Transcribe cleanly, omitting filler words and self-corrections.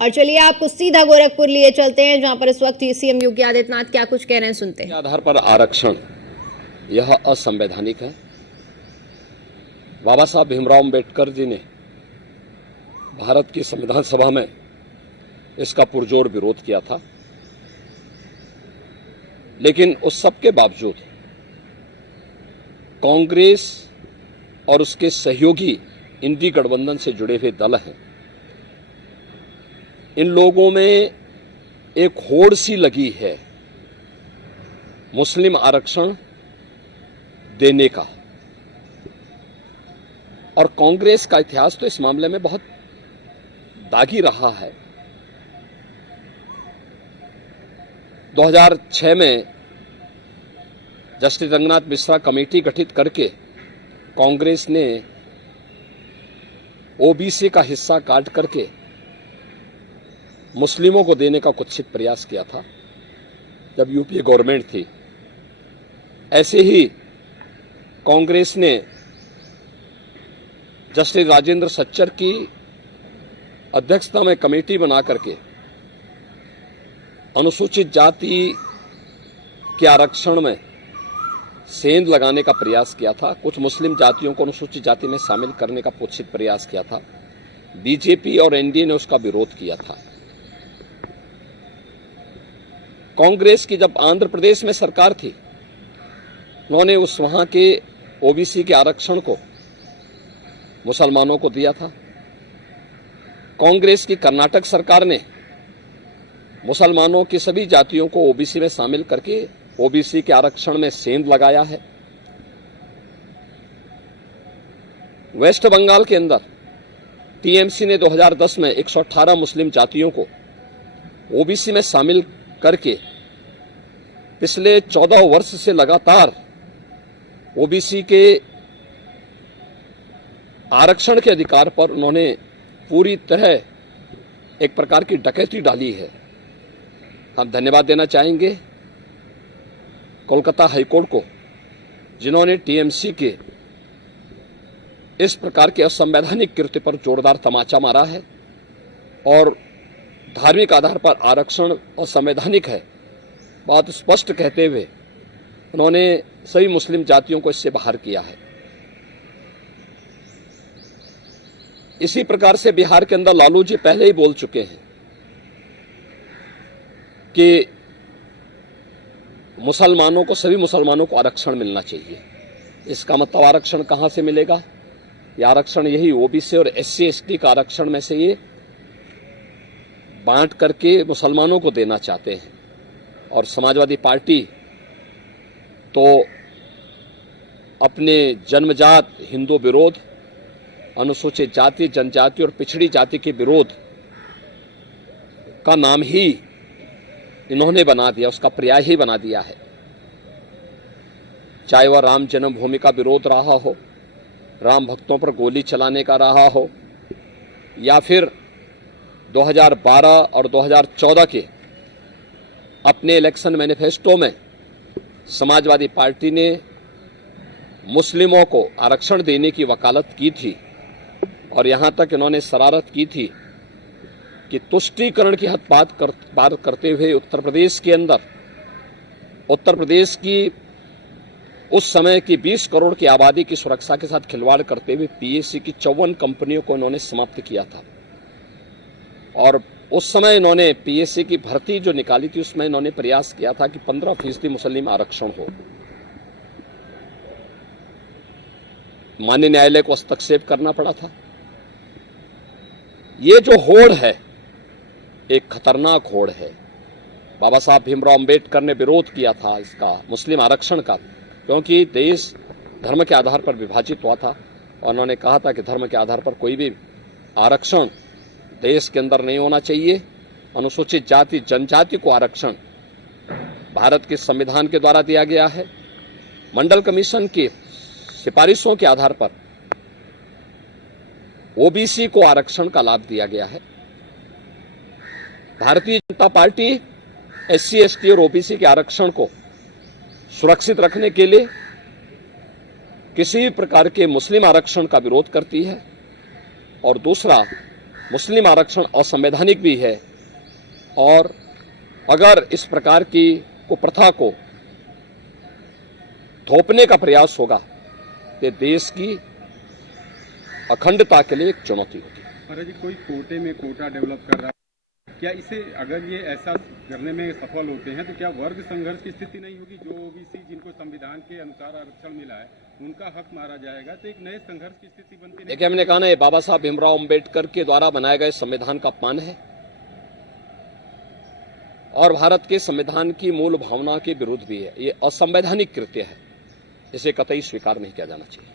और चलिए आपको सीधा गोरखपुर लिए चलते हैं, जहां पर इस वक्त सीएम योगी आदित्यनाथ क्या कुछ कह रहे हैं, सुनते हैं। आधार पर आरक्षण यह असंवैधानिक है। बाबा साहब भीमराव अंबेडकर जी ने भारत की संविधान सभा में इसका पुरजोर विरोध किया था, लेकिन उस सब के बावजूद कांग्रेस और उसके सहयोगी इंडी गठबंधन से जुड़े हुए दल हैं, इन लोगों में एक होड़ सी लगी है मुस्लिम आरक्षण देने का। और कांग्रेस का इतिहास तो इस मामले में बहुत दागी रहा है। 2006 में जस्टिस रंगनाथ मिश्रा कमेटी गठित करके कांग्रेस ने ओबीसी का हिस्सा काट करके मुस्लिमों को देने का कुत्सित प्रयास किया था जब यूपीए गवर्नमेंट थी। ऐसे ही कांग्रेस ने जस्टिस राजेंद्र सच्चर की अध्यक्षता में कमेटी बना करके अनुसूचित जाति के आरक्षण में सेंध लगाने का प्रयास किया था। कुछ मुस्लिम जातियों को अनुसूचित जाति में शामिल करने का कुत्सित प्रयास किया था। बीजेपी और एनडीए ने उसका विरोध किया था। कांग्रेस की जब आंध्र प्रदेश में सरकार थी, उन्होंने उस वहां के ओबीसी के आरक्षण को मुसलमानों को दिया था। कांग्रेस की कर्नाटक सरकार ने मुसलमानों की सभी जातियों को ओबीसी में शामिल करके ओबीसी के आरक्षण में सेंध लगाया है। वेस्ट बंगाल के अंदर टीएमसी ने 2010 में 118 मुस्लिम जातियों को ओबीसी में शामिल करके पिछले 14 वर्ष से लगातार ओबीसी के आरक्षण के अधिकार पर उन्होंने पूरी तरह एक प्रकार की डकैती डाली है। हम धन्यवाद देना चाहेंगे कोलकाता हाईकोर्ट को, जिन्होंने टीएमसी के इस प्रकार के असंवैधानिक कृत्य पर जोरदार तमाचा मारा है और धार्मिक आधार पर आरक्षण असंवैधानिक है बात स्पष्ट कहते हुए उन्होंने सभी मुस्लिम जातियों को इससे बाहर किया है। इसी प्रकार से बिहार के अंदर लालू जी पहले ही बोल चुके हैं कि मुसलमानों को, सभी मुसलमानों को आरक्षण मिलना चाहिए। इसका मतलब आरक्षण कहां से मिलेगा? ये आरक्षण यही ओबीसी और एससी एसटी का आरक्षण में से ये बांट करके मुसलमानों को देना चाहते हैं। और समाजवादी पार्टी तो अपने जन्मजात हिंदू विरोध, अनुसूचित जाति, जनजाति और पिछड़ी जाति के विरोध का नाम ही इन्होंने बना दिया, उसका पर्याय ही बना दिया है। चाहे वह राम जन्मभूमि का विरोध रहा हो, राम भक्तों पर गोली चलाने का रहा हो, या फिर 2012 और 2014 के अपने इलेक्शन मैनिफेस्टो में समाजवादी पार्टी ने मुस्लिमों को आरक्षण देने की वकालत की थी और यहां तक इन्होंने शरारत की थी कि तुष्टीकरण की हद बात करते हुए उत्तर प्रदेश के अंदर, उत्तर प्रदेश की उस समय की 20 करोड़ की आबादी की सुरक्षा के साथ खिलवाड़ करते हुए पीएससी की 54 कंपनियों को इन्होंने समाप्त किया था। और उस समय इन्होंने पीएससी की भर्ती जो निकाली थी उसमें इन्होंने प्रयास किया था कि 15% मुस्लिम आरक्षण हो। माननीय न्यायालय को हस्तक्षेप करना पड़ा था। ये जो होड़ है एक खतरनाक होड़ है। बाबा साहब भीमराव अंबेडकर ने विरोध किया था इसका, मुस्लिम आरक्षण का, क्योंकि देश धर्म के आधार पर विभाजित हुआ था और उन्होंने कहा था कि धर्म के आधार पर कोई भी आरक्षण देश के अंदर नहीं होना चाहिए। अनुसूचित जाति, जनजाति को आरक्षण भारत के संविधान के द्वारा दिया गया है। मंडल कमीशन की सिफारिशों के आधार पर ओबीसी को आरक्षण का लाभ दिया गया है। Bharatiya Janata party SC ST और ओबीसी के आरक्षण को सुरक्षित रखने के लिए किसी भी प्रकार के मुस्लिम आरक्षण का विरोध करती है। और दूसरा, मुस्लिम आरक्षण असंवैधानिक भी है और अगर इस प्रकार की कुप्रथा को थोपने का प्रयास होगा तो देश की अखंडता के लिए एक चुनौती होगी। महाराज जी, कोई कोटे में कोटा डेवलप कर रहा है, क्या इसे अगर ये ऐसा करने में सफल होते हैं तो क्या वर्ग संघर्ष की स्थिति नहीं होगी? जो ओबीसी जिनको संविधान के अनुसार आरक्षण मिला है उनका हक मारा जाएगा तो एक नए संघर्ष की स्थिति बनती नहीं? देखिए, हमने कहा ना, ये बाबा साहब भीमराव अंबेडकर के द्वारा बनाए गए संविधान का अपमान है और भारत के संविधान की मूल भावना के विरुद्ध भी है। ये असंवैधानिक कृत्य है, इसे कतई स्वीकार नहीं किया जाना चाहिए।